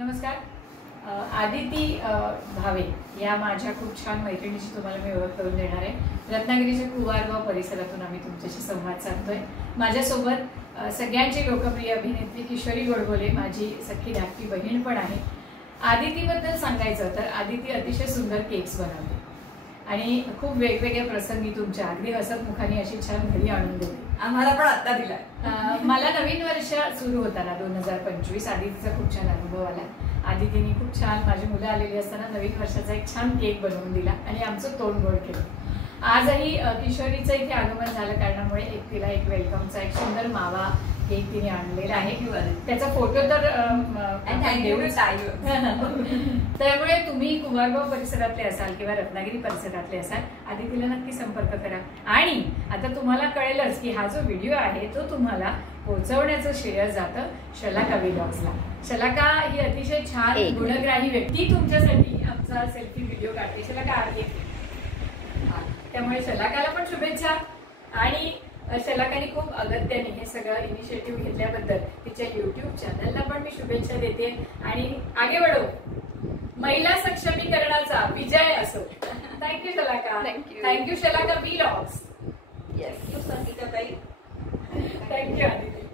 नमस्कार. आदिती भावे या माझ्या खूप छान मैत्रिणीची तुम्हाला मी ओळख करून देणार आहे. रत्नागिरीच्या कुवारगाव परिसरातून आम्ही तुमच्याशी संवाद साधतोय. माझ्यासोबत सगळ्यांची लोकप्रिय अभिनेत्री किशोरी गोडबोले, माझी सख्खी धाकटी बहीण पण आहे. आदितीबद्दल सांगायचं तर आदिती अतिशय सुंदर केक्स बनवते आणि खूप वेगवेगळ्या प्रसंगी तुमच्या अगदी हसतमुखाने अशी छान घरी आणून देते. आम्हाला पण आता दिला. मला नवीन वर्ष सुरू होताना 2025 आदितीचा खूप छान अनुभव आला. आदितीने खूप छान माझी मुलं आलेली असताना नवीन वर्षाचा एक छान केक बनवून दिला आणि आमचं तोंड गोड केलं. आजही किशोरीचं इथे आगमन झालं कारणामुळे तिला एक वेलकमचा एक सुंदर मावा केक तिने आणलेला आहे. त्याचा फोटो तर त्यामुळे तुम्ही कुवारगाव परिसरातले असाल किंवा रत्नागिरी परिसरातले असाल, आदितीला नक्की संपर्क करा. आणि आता तुम्हाला कळेलच की हा जो व्हिडिओ आहे तो तुम्हाला पोहोचवण्याचं श्रेय जातं शलाका व्लॉग्सला. शलाका ही अतिशय छान गुणग्राही व्यक्ती तुमच्यासाठी आमचा सेल्फी व्हिडिओ काढते. शलाका आहे, त्यामुळे शलाकाला पण शुभेच्छा. आणि शलाकाने खूप अगत्याने हे सगळं इनिशिएटिव्ह घेतल्याबद्दल तिच्या युट्यूब चॅनलला पण मी शुभेच्छा देते. आणि आगे बढो, महिला सक्षमीकरणाचा विजय असो. Thank you Shalaka. Thank you Shalaka vlogs. Yes, Sangeeta tai. Thank you Aditi.